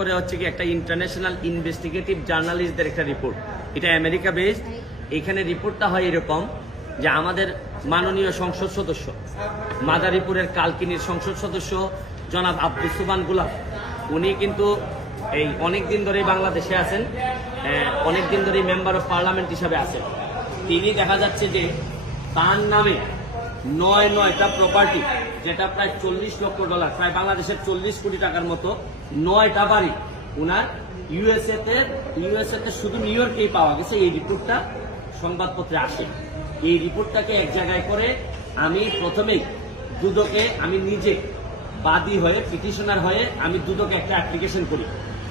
করে হচ্ছে কি একটা ইন্টারন্যাশনাল ইনভেস্টিগেটিভ জার্নালিস্টদের একটা রিপোর্ট, এটা আমেরিকা বেসড। এখানে রিপোর্টটা হয় এরকম যে আমাদের মাননীয় সংসদ সদস্য মাদারীপুরের কালকিনির সংসদ সদস্য জনাব আব্দুস সুবহান গুলাব, উনি কিন্তু এই অনেক দিন ধরেই বাংলাদেশে আছেন, অনেক দিন ধরেই মেম্বার অফ পার্লামেন্ট হিসাবে আছেন। তিনি দেখা যাচ্ছে যে তার নামে নয়টা প্রপার্টি, যেটা প্রায় $40 লক্ষ, প্রায় বাংলাদেশের 40 কোটি টাকার মতো 9টা বাড়ি উনার ইউএসএ তে শুধু নিউ ইয়র্কেই পাওয়া গেছে। এই রিপোর্টটা সংবাদপত্রে আসে। এই রিপোর্টটাকে এক জায়গায় করে আমি প্রথমেই দুদকে, আমি নিজে বাদী হয়ে, পিটিশনার হয়ে আমি দুদকে একটা অ্যাপ্লিকেশন করি,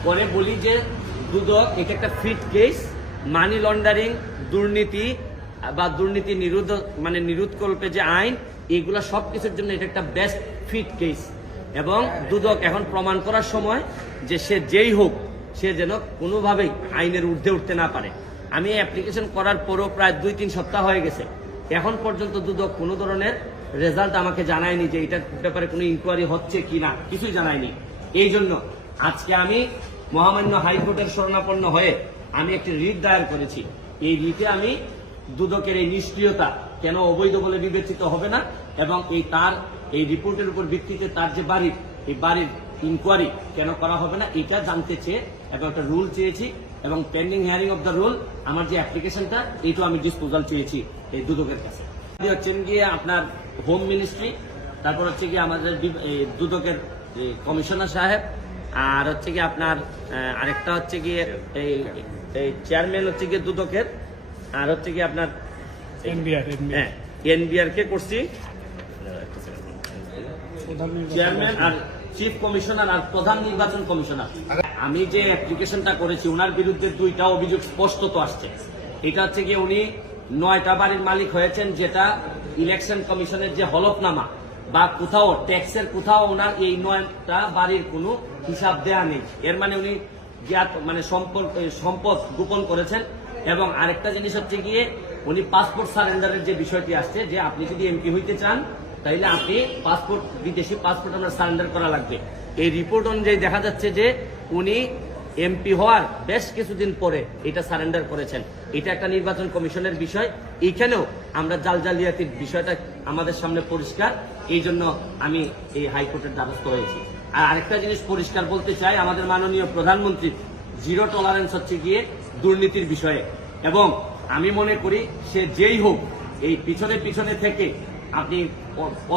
করে বলি যে দুদক এটা একটা ফিট কেস, মানি লন্ডারিং, দুর্নীতি বা দুর্নীতি নিরোধকল্পে যে আইন, এইগুলা সবকিছুর জন্য এটা একটা বেস্ট ফিট কেস। এবং দুদক এখন প্রমাণ করার সময় যে সে যেই হোক, সে যেন কোনোভাবেই আইনের ঊর্ধ্বে উঠতে না পারে। আমি অ্যাপ্লিকেশন করার পরও প্রায় 2-3 সপ্তাহ হয়ে গেছে, এখন পর্যন্ত দুদক কোনো ধরনের রেজাল্ট আমাকে জানায়নি যে এটার ব্যাপারে কোনো ইনকোয়ারি হচ্ছে কি না, কিছুই জানায়নি। এই জন্য আজকে আমি মহামান্য হাইকোর্টের শরণাপন্ন হয়ে আমি একটি রিট দায়ের করেছি। এই রিটে আমি দুদকের এই নিষ্ক্রিয়তা কেন অবৈধ বলে বিবেচিত হবে না, এবং এই রিপোর্টের উপর ভিত্তিতে তার যে এই বাড়ির ইনকোয়ারি কেন করা হবে না, এটা জানতে চেয়ে এবং একটা রুল চেয়েছি, এবং pending hearing of the rule আমার যে অ্যাপ্লিকেশনটা, এইটাও আমি ডিসপোজাল চেয়েছি এই দুদকের কাছে। হচ্ছেন গিয়ে আপনার হোম মিনিস্ট্রি, তারপর হচ্ছে গিয়ে আমাদের দুদকের কমিশনার সাহেব, আর হচ্ছে গিয়ে আপনার আরেকটা হচ্ছে গিয়ে এই চেয়ারম্যান হচ্ছে গিয়ে দুদকের, আর হচ্ছে গিয়ে আপনার এনবিআর কে করছি, চেয়ারম্যান আর চিফ কমিশনার আর প্রধান নির্বাচন কমিশনার। আমি যে অ্যাপ্লিকেশনটা করেছি, ওনার বিরুদ্ধে 2টা অভিযোগ স্পষ্টত আসছে। এটা হচ্ছে গিয়ে উনি 9টা বাড়ির মালিক হয়েছেন, যেটা ইলেকশন কমিশনের যে হলফনামা বা কোথাও ট্যাক্সের কোথাও ওনার এই 9টা বাড়ির কোনো হিসাব দেয়া নেই। এর মানে উনি সম্পদ গোপন করেছেন। এবং আরেকটা জিনিস হচ্ছে গিয়ে উনি পাসপোর্ট সারেন্ডারের যে বিষয়টি আসছে, যে আপনি যদি এমপি হইতে চান তাইলে আপনি বিদেশি পাসপোর্ট আপনার সারেন্ডার করা লাগবে। এই রিপোর্ট অনুযায়ী দেখা যাচ্ছে যে উনি এমপি হওয়ার বেশ কিছুদিন পরে এটা সারেন্ডার করেছেন। এটা একটা নির্বাচন কমিশনের বিষয়। এইখানেও আমরা জালিয়াতির বিষয়টা আমাদের সামনে পরিষ্কার, এই জন্য আমি এই হাইকোর্টের দ্বারস্থ হয়েছি। আর আরেকটা জিনিস পরিষ্কার বলতে চাই, আমাদের মাননীয় প্রধানমন্ত্রী জিরো টলারেন্স হচ্ছে গিয়ে দুর্নীতির বিষয়ে, এবং আমি মনে করি সে যেই হোক, এই পিছনে থেকে আপনি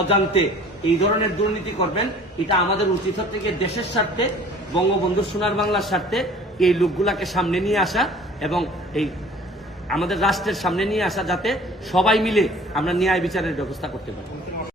অজান্তে এই ধরনের দুর্নীতি করবেন, এটা আমাদের উচিত হচ্ছে গিয়ে দেশের স্বার্থে, বঙ্গবন্ধুর সোনার বাংলার স্বার্থে এই লোকগুলাকে সামনে নিয়ে আসা, এবং এই আমাদের রাষ্ট্রের সামনে নিয়ে আসা, যাতে সবাই মিলে আমরা ন্যায় বিচারের ব্যবস্থা করতে পারি।